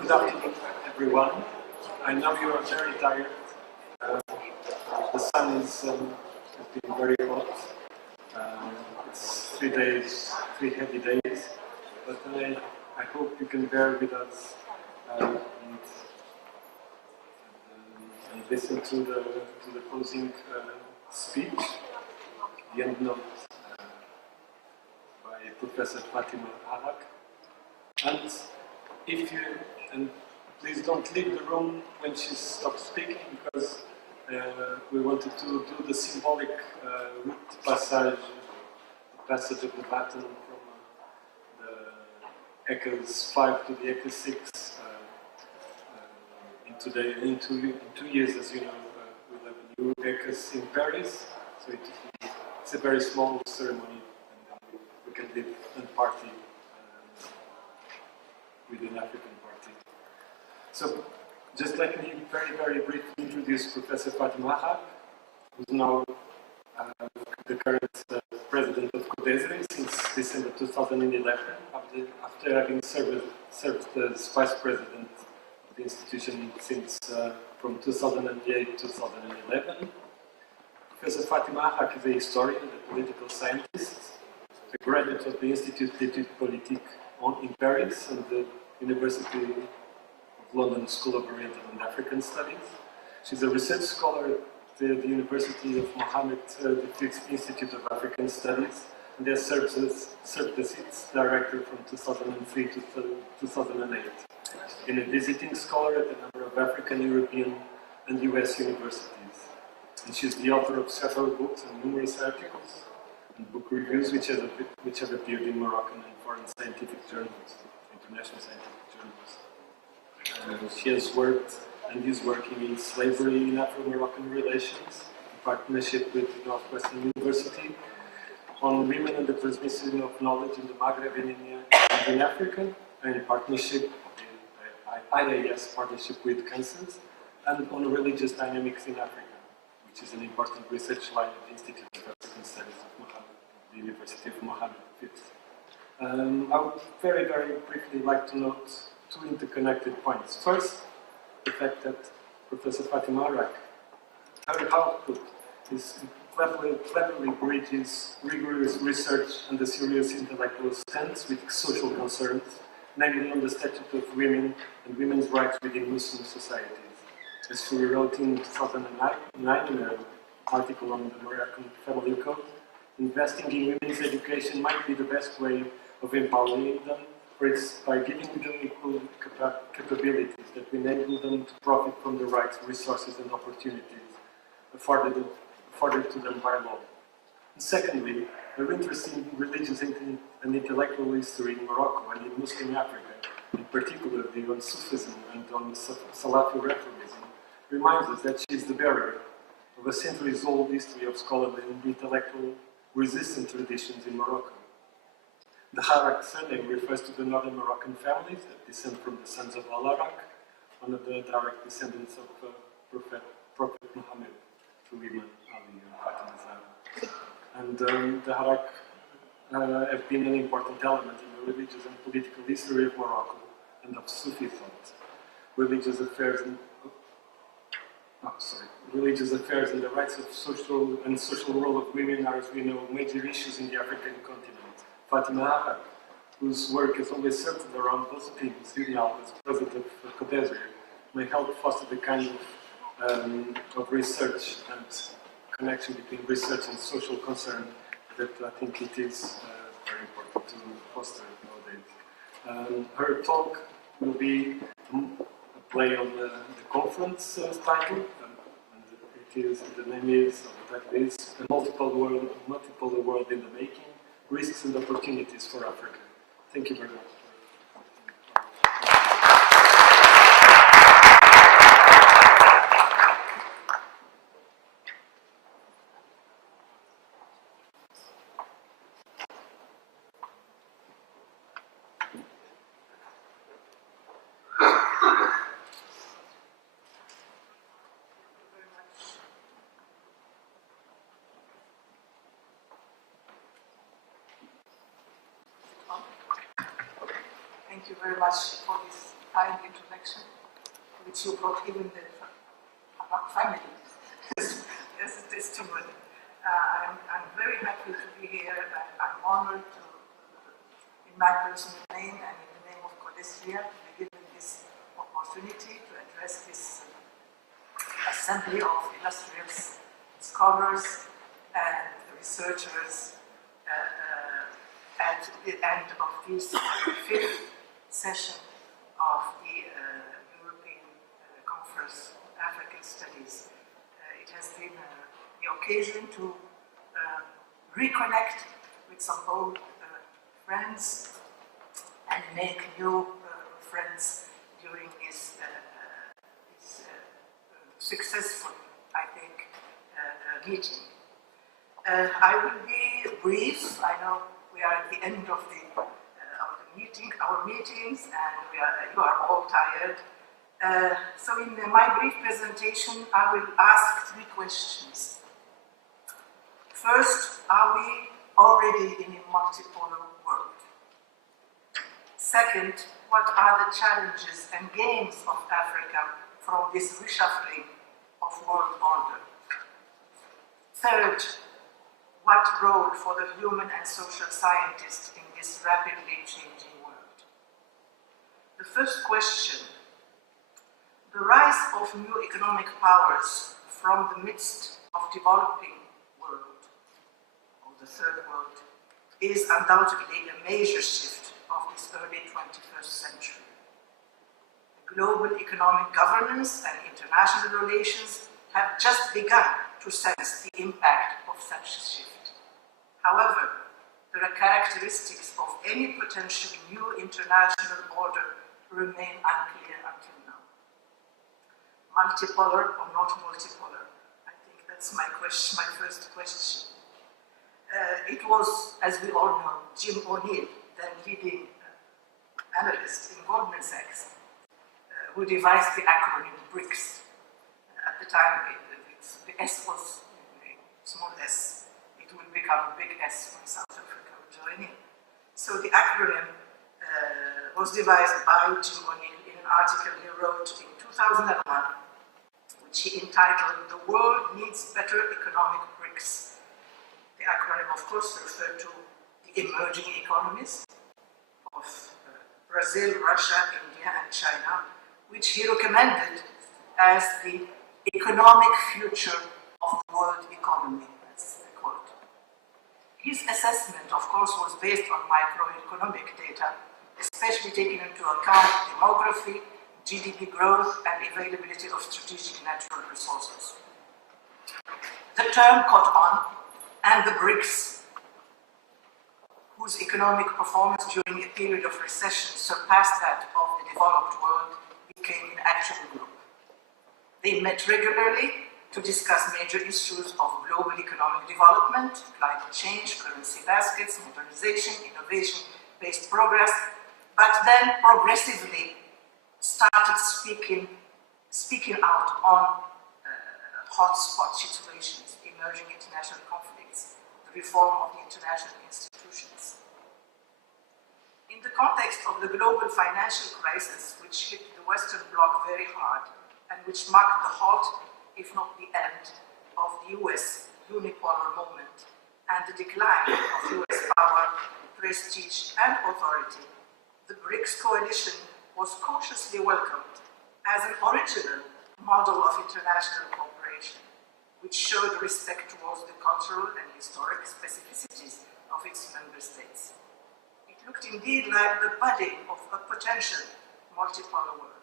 Good afternoon, everyone. I know you are very tired. The sun has been very hot. It's 3 days, 3 heavy days, but I hope you can bear with us and listen to the closing speech, the end note by Professor Fatima Harrac. And please don't leave the room when she stops speaking, because we wanted to do the symbolic passage of the baton from the ECAS 5 to the ECAS 6. In 2 years, as you know, we'll have a new ECAS in Paris. So it's a very small ceremony, and we can live and party with an African party. So, just let me very, very briefly introduce Professor Fatima Harrac, who's now the current president of CEI-Iscte since December 2011, after having served as vice president of the institution since from 2008 to 2011. Professor Fatima Harrac is a historian and a political scientist, a graduate of the Institut d'études politiques in Paris and the University of London School of Oriental and African Studies. She's a research scholar at the University of Mohammed V Institute of African Studies, and has served as its director from 2003 to 2008. And a visiting scholar at a number of African, European, and US universities. And she's the author of several books and numerous articles and book reviews which have appeared in Moroccan and foreign scientific journals, international scientific journals. She has worked and is working in slavery in Afro-Moroccan relations, in partnership with Northwestern University, on women and the transmission of knowledge in the Maghreb and in Africa, and in partnership, IAS partnership with Kansas, and on religious dynamics in Africa, which is an important research line at the Institute of African Studies of Mohammed, the University of Mohammed V. I would very, very briefly like to note two interconnected points. First, the fact that Professor Fatima Harrac, her output is cleverly bridges rigorous research and a serious intellectual stance with social concerns, namely on the status of women and women's rights within Muslim societies. As she wrote in 2009 in an article on the Moroccan Family Code, investing in women's education might be the best way of empowering them, for it's by giving them equal capabilities that enable them to profit from the rights, resources and opportunities afforded to them by law. And secondly, her interest in religious and intellectual history in Morocco and in Muslim Africa, in particular on Sufism and on Salafi reformism, reminds us that she is the bearer of a centuries-old history of scholarly and intellectual resistant traditions in Morocco. The Harrac surname refers to the northern Moroccan families that descend from the sons of Al-Harrac, one of the direct descendants of Prophet Muhammad, through Imam Ali and Fatima Zahra. And the Harrac have been an important element in the religious and political history of Morocco and of Sufi thought. Religious affairs and the rights of social role of women are, as we know, major issues in the African continent. Fatima Harrac, whose work has always circled around those themes, now as president of CEI-Iscte, may help foster the kind of research and connection between research and social concern that I think it is very important to foster nowadays. Her talk will be a play on the conference title, the name is, or the title is, A Multipolar World in the Making, Risks and Opportunities for Africa. Thank you very much. Thank you very much for this kind introduction, which you brought even the family as a testimony. I'm very happy to be here. I'm honored to, in my personal name and in the name of Codeslia, to be given this opportunity to address this assembly of illustrious scholars and researchers at the end of this fifth session of the European Conference on African Studies. It has been the occasion to reconnect with some old friends and make new friends during this, successful, I think, meeting. I will be brief. I know we are at the end of our meetings, and you are all tired. So in my brief presentation, I will ask three questions. First, are we already in a multipolar world? Second, what are the challenges and gains of Africa from this reshuffling of world order? Third, what role for the human and social scientists in this rapidly changing world? The first question, the rise of new economic powers from the midst of developing world, or the third world, is undoubtedly a major shift of this early 21st century. Global economic governance and international relations have just begun to sense the impact of such a shift. However, there are characteristics of any potential new international order remain unclear until now. Multipolar or not multipolar? I think that's my first question. It was, as we all know, Jim O'Neill, then leading analyst in Goldman Sachs, who devised the acronym BRICS. At the time, the S was small s. It will become a big S when South Africa will join in. So the acronym was devised by Jim O'Neill in an article he wrote in 2001, which he entitled "The World Needs Better Economic BRICS." The acronym, of course, referred to the emerging economies of Brazil, Russia, India, and China, which he recommended as the economic future of the world economy. That's the quote. His assessment, of course, was based on microeconomic data, especially taking into account demography, GDP growth, and availability of strategic natural resources. The term caught on, and the BRICS, whose economic performance during a period of recession surpassed that of the developed world, became an action group. They met regularly to discuss major issues of global economic development, climate change, currency baskets, modernization, innovation-based progress, but then progressively started speaking out on hotspot situations, emerging international conflicts, the reform of the international institutions. In the context of the global financial crisis, which hit the Western Bloc very hard and which marked the halt, if not the end, of the US unipolar moment and the decline of US power, prestige, and authority, the BRICS coalition was cautiously welcomed as an original model of international cooperation, which showed respect towards the cultural and historic specificities of its member states. It looked indeed like the budding of a potential multipolar world.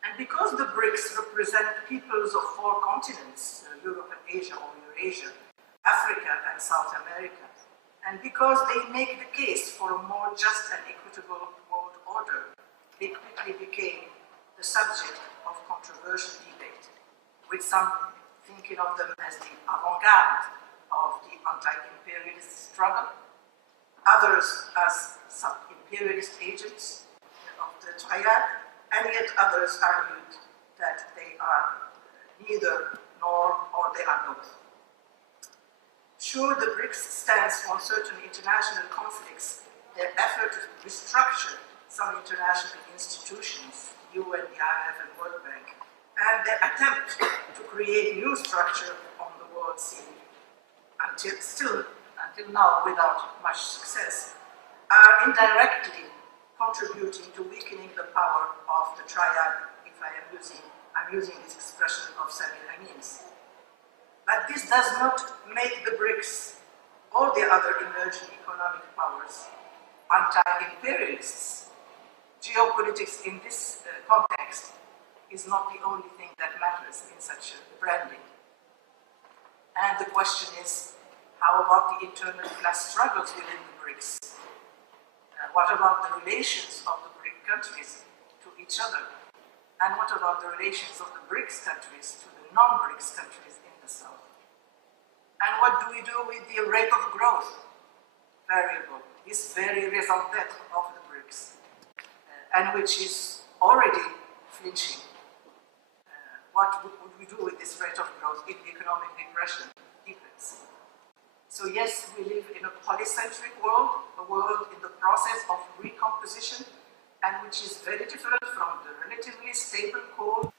And because the BRICS represent peoples of four continents, Europe and Asia or Eurasia, Africa and South America, and because they make the case for a more just and equitable world order, they quickly became the subject of controversial debate, with some thinking of them as the avant-garde of the anti-imperialist struggle, others as some imperialist agents of the triad, and yet others argued that they are neither nor, or they are both. Sure, the BRICS stance on certain international conflicts, their effort to restructure some international institutions, UN, the IMF, and World Bank, and their attempt to create new structure on the world scene, until now without much success, are indirectly contributing to weakening the power of the triad, if I'm using this expression of Samir Amin's. But this does not make the BRICS or the other emerging economic powers anti-imperialists. Geopolitics in this context is not the only thing that matters in such a branding. And the question is, how about the internal class struggles within the BRICS? What about the relations of the BRIC countries to each other? And what about the relations of the BRICS countries to the non-BRICS countries in the South? And what do we do with the rate of growth variable, this very raison d'etre of the BRICS, and which is already flinching? What would we do with this rate of growth if the economic depression deepens? So yes, we live in a polycentric world, a world in the process of recomposition, and which is very different from the relatively stable core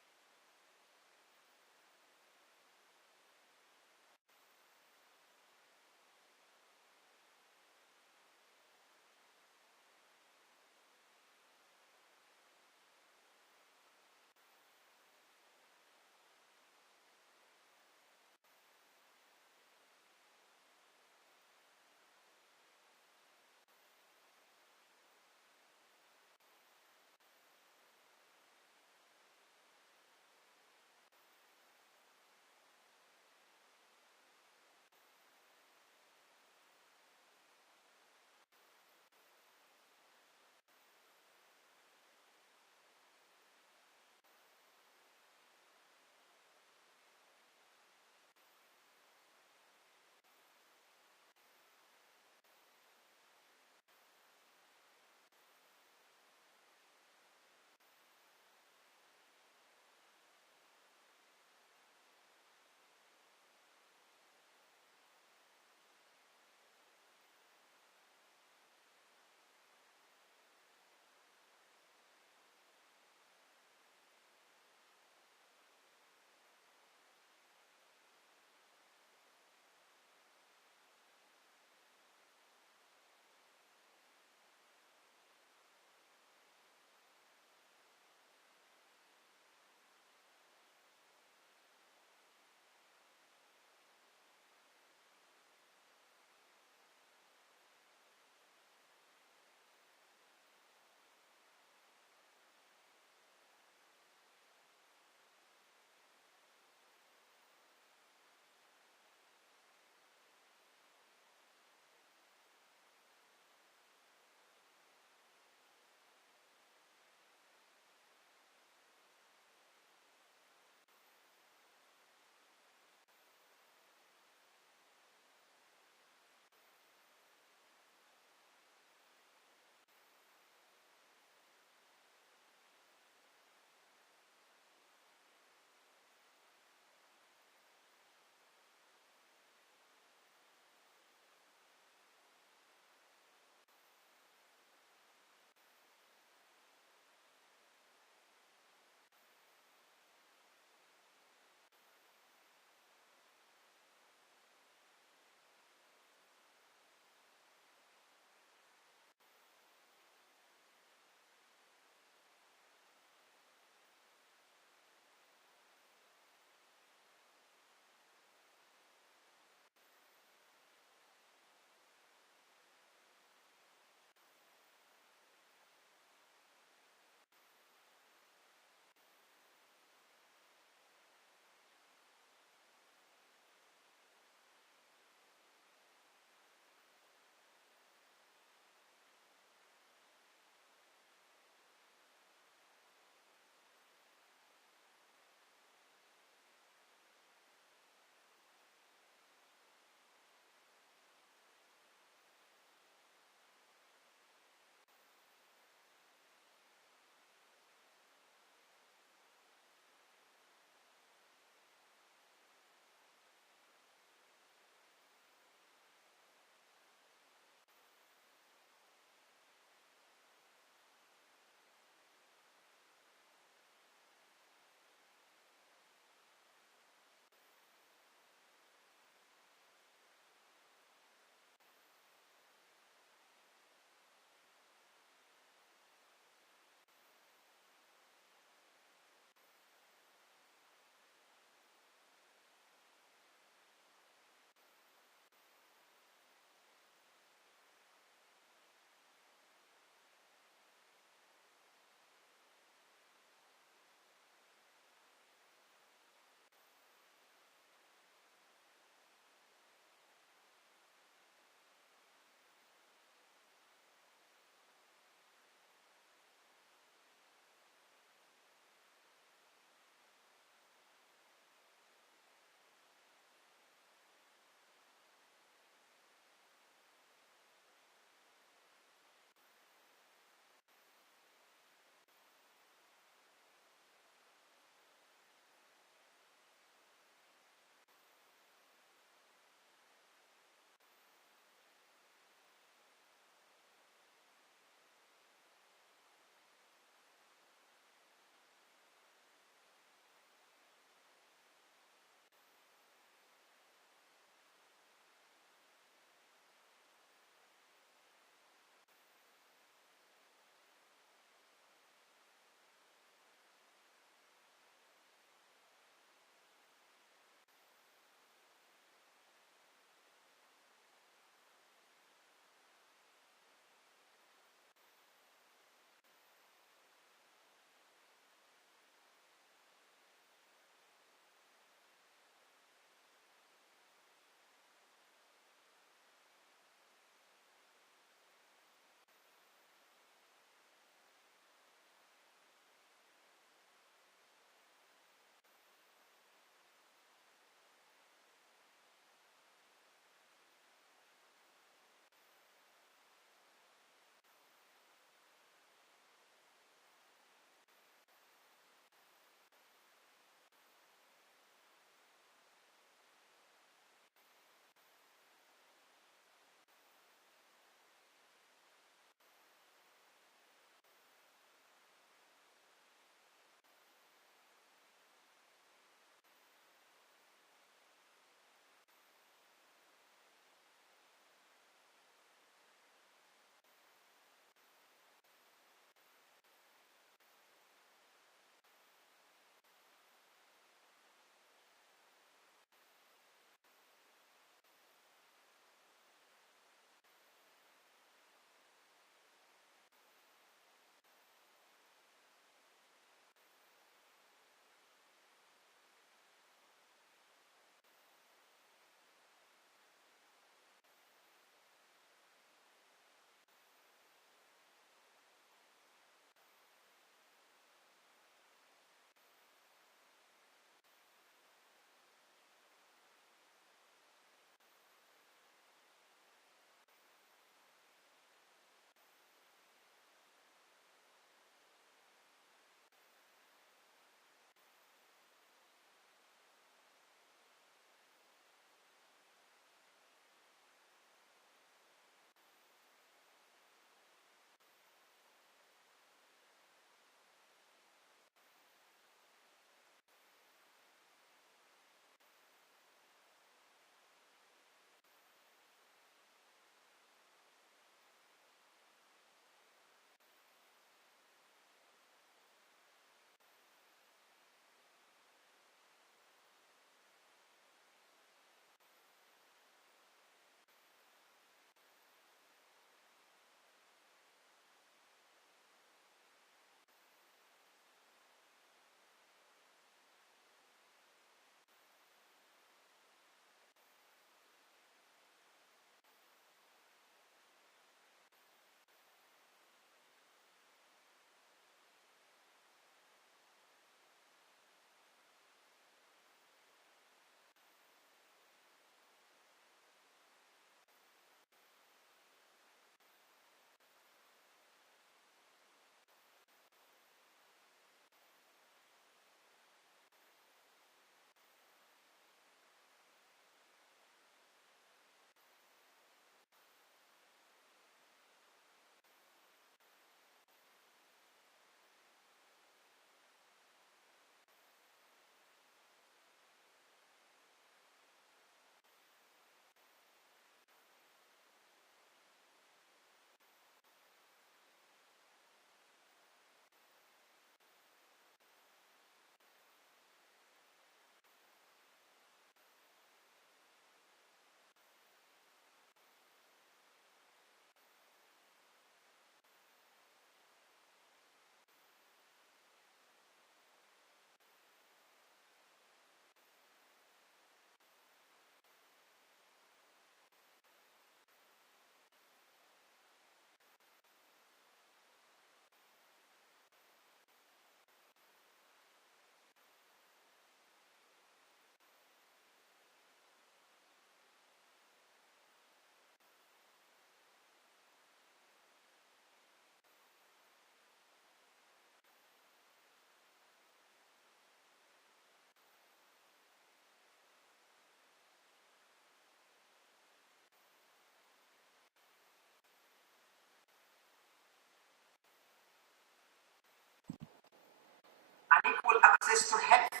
unequal access to health,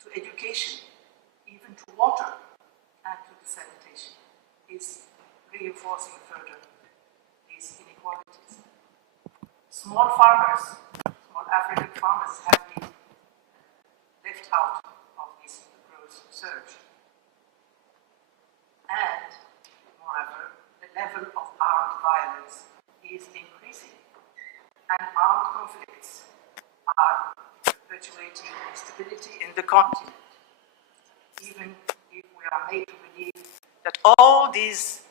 to education, even to water and to the sanitation is reinforcing further these inequalities. Small farmers, small African farmers have been left out of this growth surge. And, moreover, the level of armed violence is increasing, and armed conflicts are perpetuating instability in the continent, even if we are made to believe that all these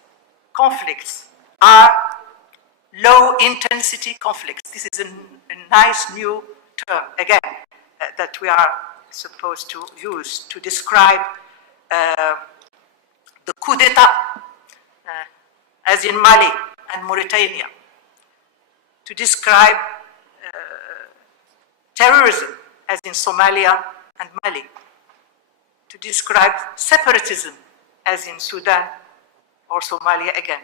conflicts are low-intensity conflicts. This is a nice new term, again, that we are supposed to use to describe the coup d'etat, as in Mali and Mauritania, to describe terrorism, as in Somalia and Mali, to describe separatism, as in Sudan or Somalia again,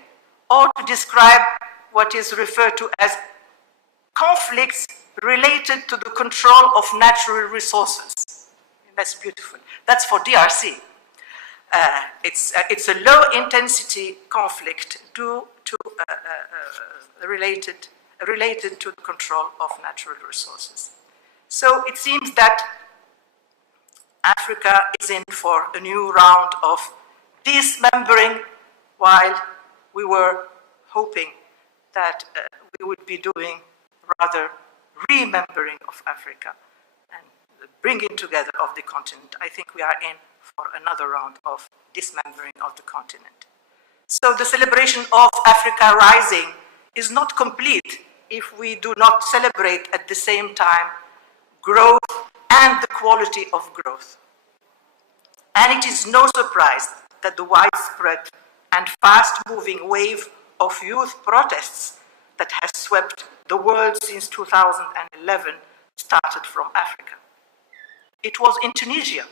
or to describe what is referred to as conflicts related to the control of natural resources. That's beautiful. That's for DRC. It's a low-intensity conflict due to related to the control of natural resources. So it seems that Africa is in for a new round of dismembering, while we were hoping that we would be doing rather remembering of Africa and bringing together of the continent. I think we are in for another round of dismembering of the continent. So the celebration of Africa Rising is not complete if we do not celebrate at the same time growth and the quality of growth. And it is no surprise that the widespread and fast-moving wave of youth protests that has swept the world since 2011 started from Africa. It was in Tunisia,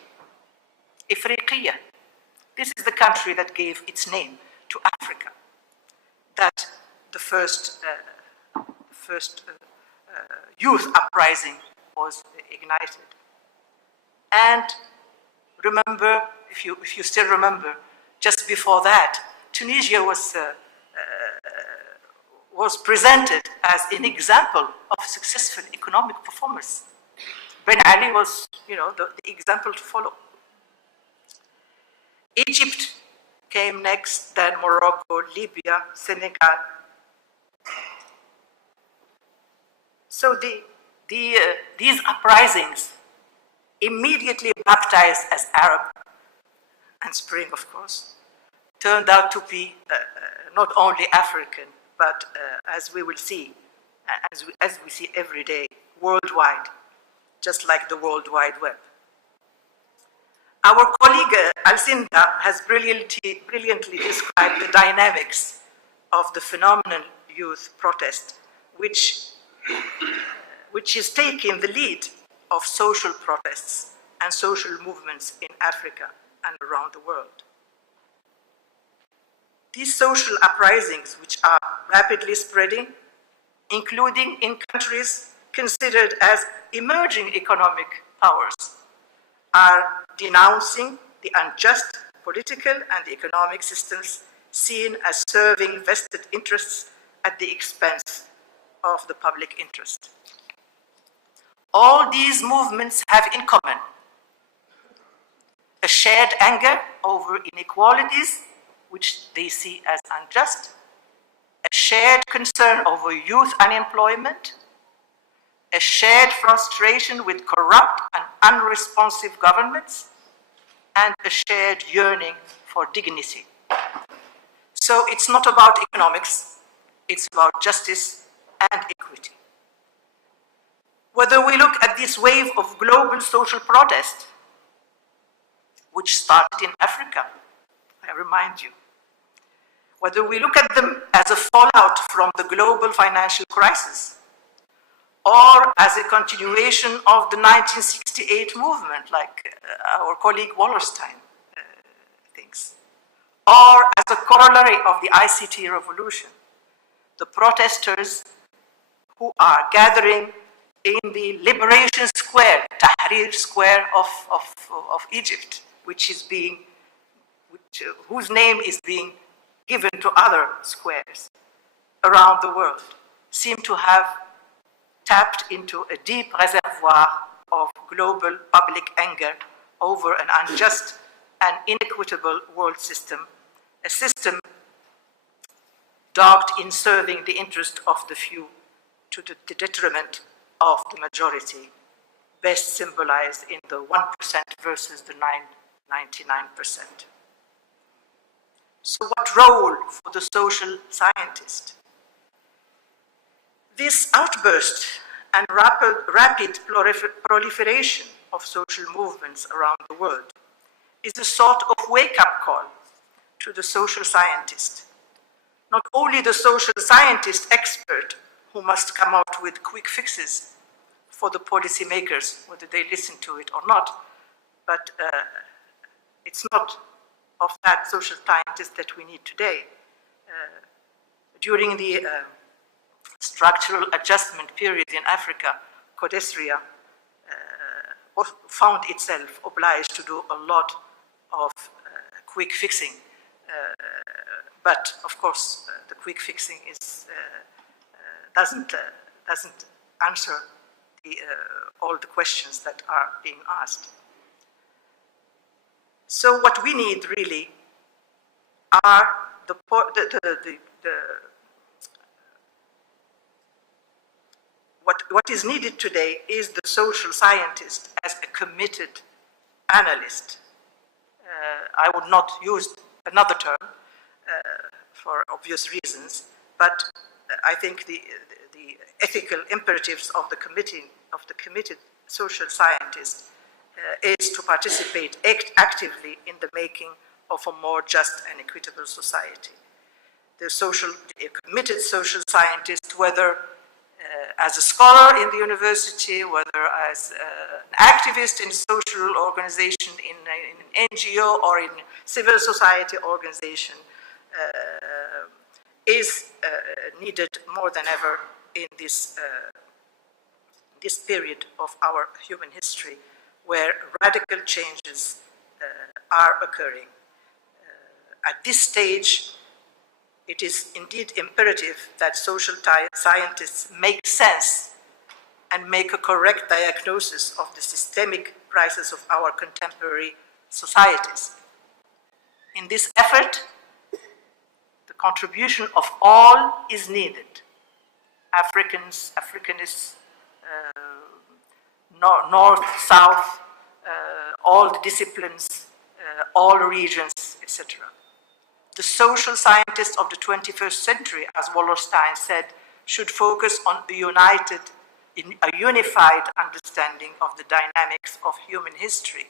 Ifriqiya. This is the country that gave its name to Africa, that the first youth uprising was ignited. And remember, if you still remember, just before that, Tunisia was presented as an example of successful economic performance. Ben Ali was, the example to follow. Egypt came next, then Morocco, Libya, Senegal. So these uprisings, immediately baptized as Arab, and Spring, of course, turned out to be not only African, but as we will see, as we see every day, worldwide, just like the World Wide Web. Our colleague Alcinda has brilliantly described the dynamics of the phenomenal youth protest, which is taking the lead of social protests and social movements in Africa and around the world. These social uprisings, which are rapidly spreading, including in countries considered as emerging economic powers, are denouncing the unjust political and economic systems seen as serving vested interests at the expense of the public interest. All these movements have in common a shared anger over inequalities, which they see as unjust, a shared concern over youth unemployment, a shared frustration with corrupt and unresponsive governments, and a shared yearning for dignity. So it's not about economics, it's about justice and equity. Whether we look at this wave of global social protest, which started in Africa, I remind you, whether we look at them as a fallout from the global financial crisis, or as a continuation of the 1968 movement, like our colleague Wallerstein thinks, or as a corollary of the ICT revolution, the protesters who are gathering in the Liberation Square, Tahrir Square of Egypt, whose name is being given to other squares around the world, seem to have tapped into a deep reservoir of global public anger over an unjust and inequitable world system, a system dogged in serving the interest of the few to the detriment of the majority, best symbolized in the 1% versus the 99%. So what role for the social scientist? This outburst and rapid proliferation of social movements around the world is a sort of wake-up call to the social scientist. Not only the social scientist expert who must come out with quick fixes for the policymakers, whether they listen to it or not, but it's not of that social scientist that we need today. During the structural adjustment period in Africa, Codesria found itself obliged to do a lot of quick fixing. But of course, the quick fixing doesn't answer all the questions that are being asked. So what we need really are what is needed today is the social scientist as a committed analyst. I would not use another term for obvious reasons, but I think the ethical imperatives of the committed social scientist is to participate actively in the making of a more just and equitable society. The committed social scientist, whether as a scholar in the university, whether as an activist in a social organization, in an NGO or in civil society organization, is needed more than ever in this period of our human history, where radical changes are occurring. At this stage, it is indeed imperative that social scientists make sense and make a correct diagnosis of the systemic crisis of our contemporary societies. In this effort, the contribution of all is needed. Africans, Africanists, North, South, all the disciplines, all regions, etc. The social scientists of the 21st century, as Wallerstein said, should focus on a unified understanding of the dynamics of human history.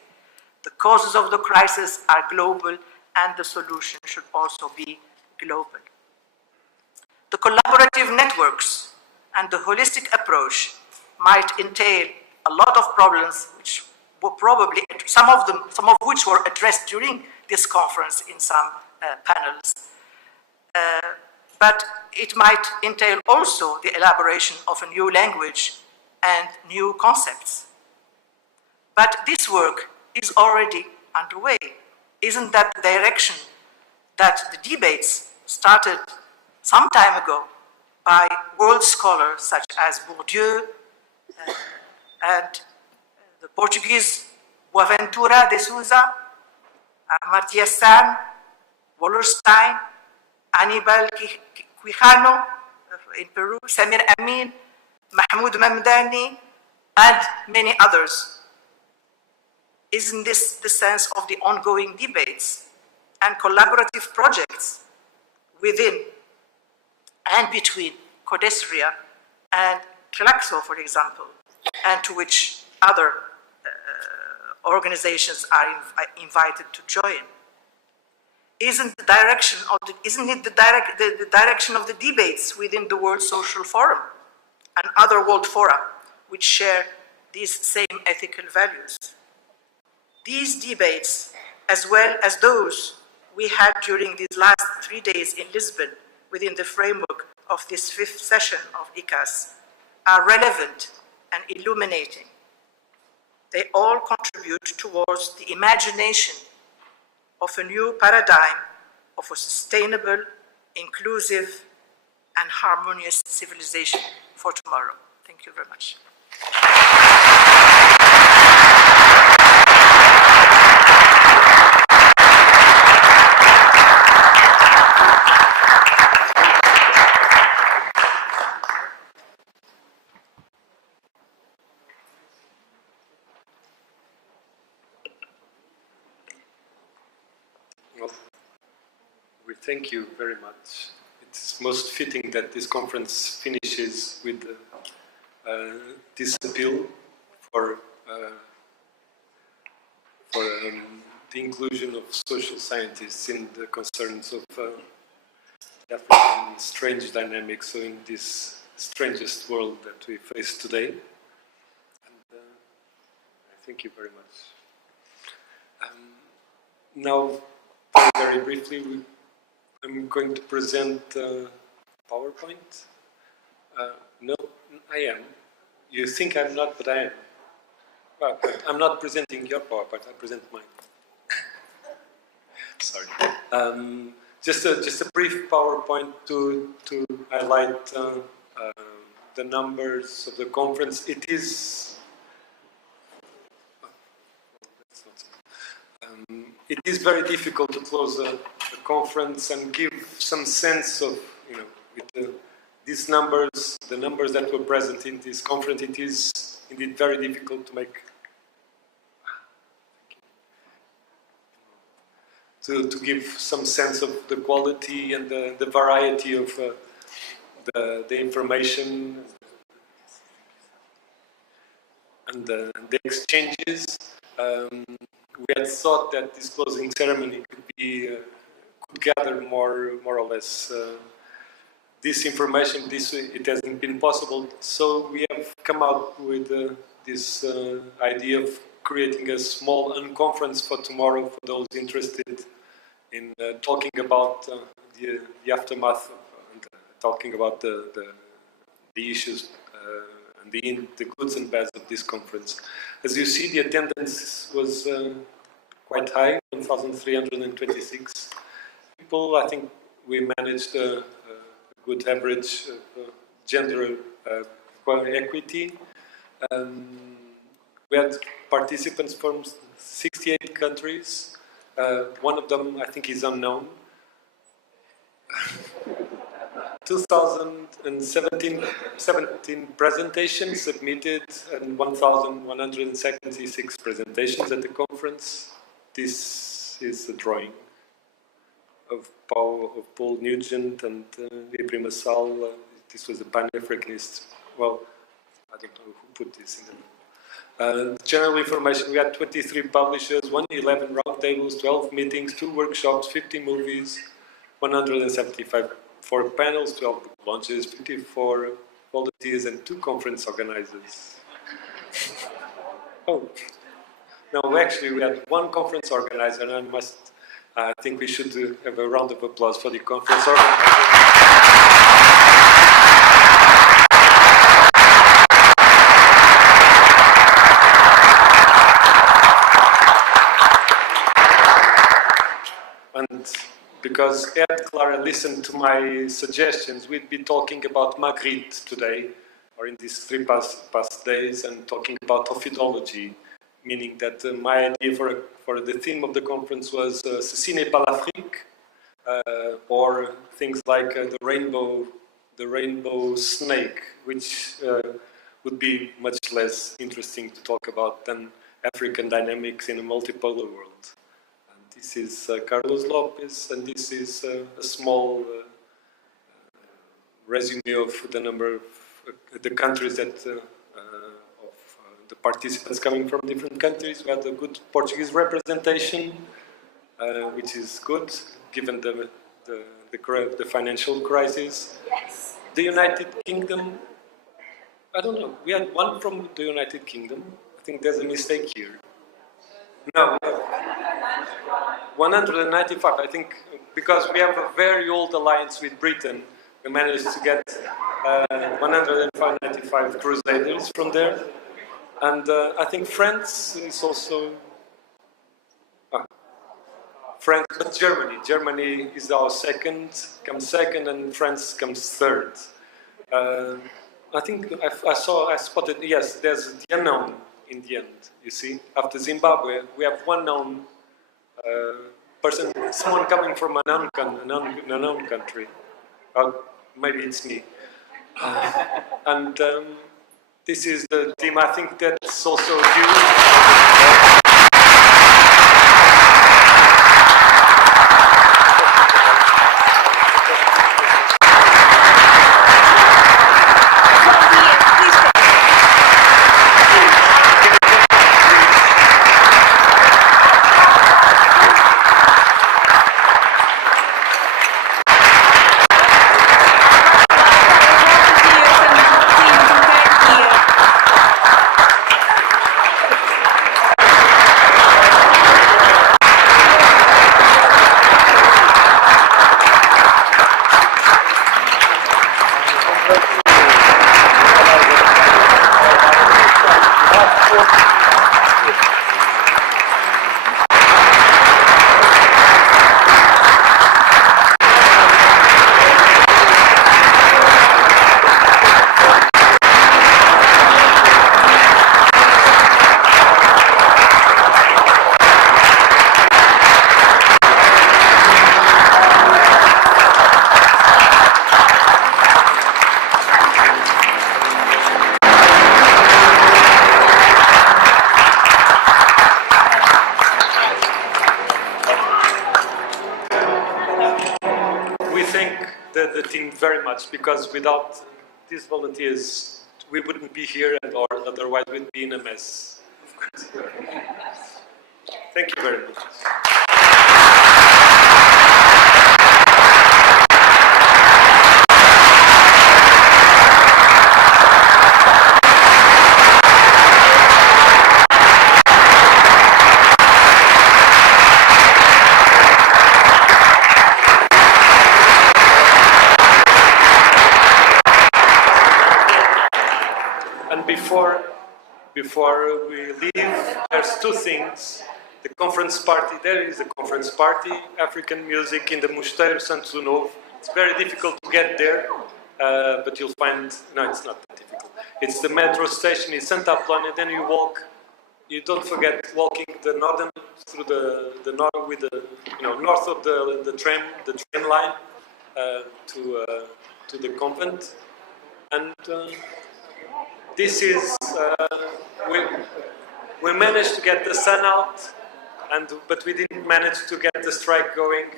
The causes of the crisis are global, and the solution should also be global. The collaborative networks and the holistic approach might entail a lot of problems, which were probably, some of which were addressed during this conference in some panels. But it might entail also the elaboration of a new language and new concepts. But this work is already underway. Isn't that the direction that the debates started some time ago by world scholars such as Bourdieu and the Portuguese Boaventura de Souza, Amartya Sen, Wallerstein, Anibal Quijano in Peru, Samir Amin, Mahmoud Mamdani, and many others. Isn't this the sense of the ongoing debates and collaborative projects within and between Codesria and Claxo, for example, and to which other organizations are invited to join? Isn't it the direction of the debates within the World Social Forum and other world fora which share these same ethical values? These debates, as well as those we had during these last 3 days in Lisbon within the framework of this 5th session of ECAS, are relevant and illuminating. They all contribute towards the imagination of a new paradigm of a sustainable, inclusive, and harmonious civilization for tomorrow. Thank you very much. Well, we thank you very much. It's most fitting that this conference finishes with this appeal for the inclusion of social scientists in the concerns of African strange dynamics in this strangest world that we face today. And I thank you very much. Now, very briefly, I'm going to present PowerPoint. No, I am. You think I'm not, but I am. Well, I'm not presenting your PowerPoint, I present mine. Sorry. Just a brief PowerPoint to highlight the numbers of the conference. It is it is very difficult to close a conference and give some sense of, with these numbers, the numbers that were present in this conference. It is indeed very difficult to make, to give some sense of the quality and the variety of the information and the exchanges. We had thought that this closing ceremony could gather more or less this information. It hasn't been possible, so we have come out with this idea of creating a small unconference for tomorrow for those interested in talking about the aftermath and talking about the issues and the goods and bads of this conference. As you see, the attendance was quite high, 1,326 people. I think we managed a good average of gender equity. We had participants from 68 countries. One of them, I think, is unknown. 2017 presentations submitted and 1,176 presentations at the conference. This is a drawing of Paul Nugent and Ibri Massal. This was a Pan-Africanist. Well, I don't know who put this in the general information. We had 23 publishers, 11 roundtables, 12 meetings, 2 workshops, 50 movies, 174 panels, 12 book launches, 54 volunteers, and 2 conference organizers. Oh, no, actually we had 1 conference organizer, and I think we should have a round of applause for the conference organizer. And because Ed Clara listened to my suggestions, we'd be talking about Magritte today, or in these 3 past days, and talking about ophidology, meaning that my idea for the theme of the conference was Ceci n'est pas l'Afrique, or things like the rainbow snake, which would be much less interesting to talk about than African dynamics in a multipolar world. This is Carlos Lopez, and this is a small resume of the number of the countries that the participants coming from different countries. We had a good Portuguese representation, which is good given the financial crisis. Yes. The United Kingdom, I don't know. We had 1 from the United Kingdom. I think there's a mistake here. No. 195, I think, because we have a very old alliance with Britain, we managed to get 195 crusaders from there. And I think France is also... France, but Germany. Germany is our comes second, and France comes third. I think I spotted, yes, there's the unknown in the end, you see. After Zimbabwe, we have one known person, someone coming from an unknown country. Maybe it's me. And this is the team, I think that's also you. The team very much, because without these volunteers we wouldn't be here, or otherwise we'd be in a mess. Thank you very much. Before we leave, there's two things. The conference party, there is a conference party, African music in the Mosteiro Santo Novo. It's very difficult to get there, but you'll find, no, it's not that difficult. It's the metro station in Santa Apollonia, then you walk, you don't forget walking the northern, through the north, with the, north of the train line to the convent. And this is, we managed to get the sun out, but we didn't manage to get the strike going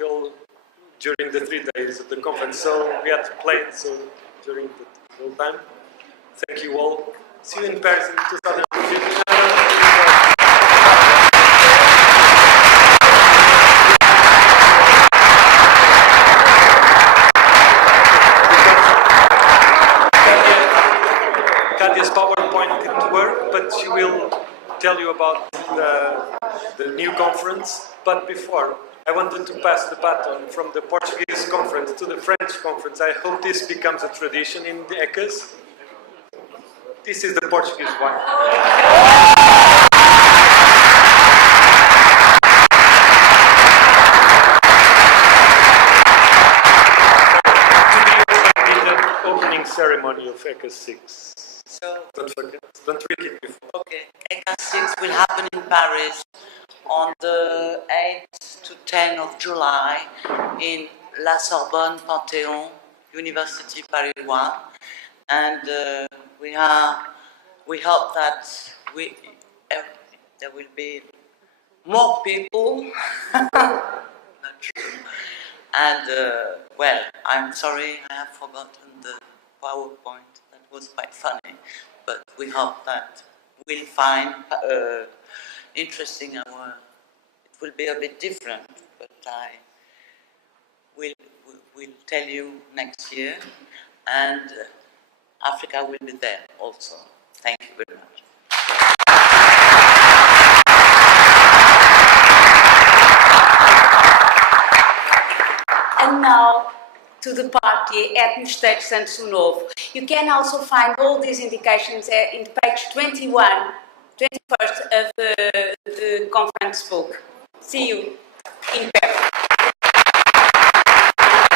during the 3 days of the conference. So we had to play it during the whole time. Thank you all. See you in Paris in 2015. Kadia's PowerPoint didn't work, but she will tell you about the new conference. But before, I wanted to pass the baton from the Portuguese conference to the French conference. I hope this becomes a tradition in the ECAS. This is the Portuguese one. Ceremony of ECAS6. So, don't forget, don't read it before. Okay, ECAS6 will happen in Paris on the 8th to 10th of July in La Sorbonne Panthéon, University Paris 1, and we hope that there will be more people. Not true. And well, I'm sorry I have forgotten the PowerPoint. That was quite funny, but we hope that we'll find interesting it will be a bit different, but I will tell you next year, and Africa will be there also. Thank you very much. And now to the party at no Mosteiro Santo Novo. You can also find all these indications in page 21st of the conference book. See you in person.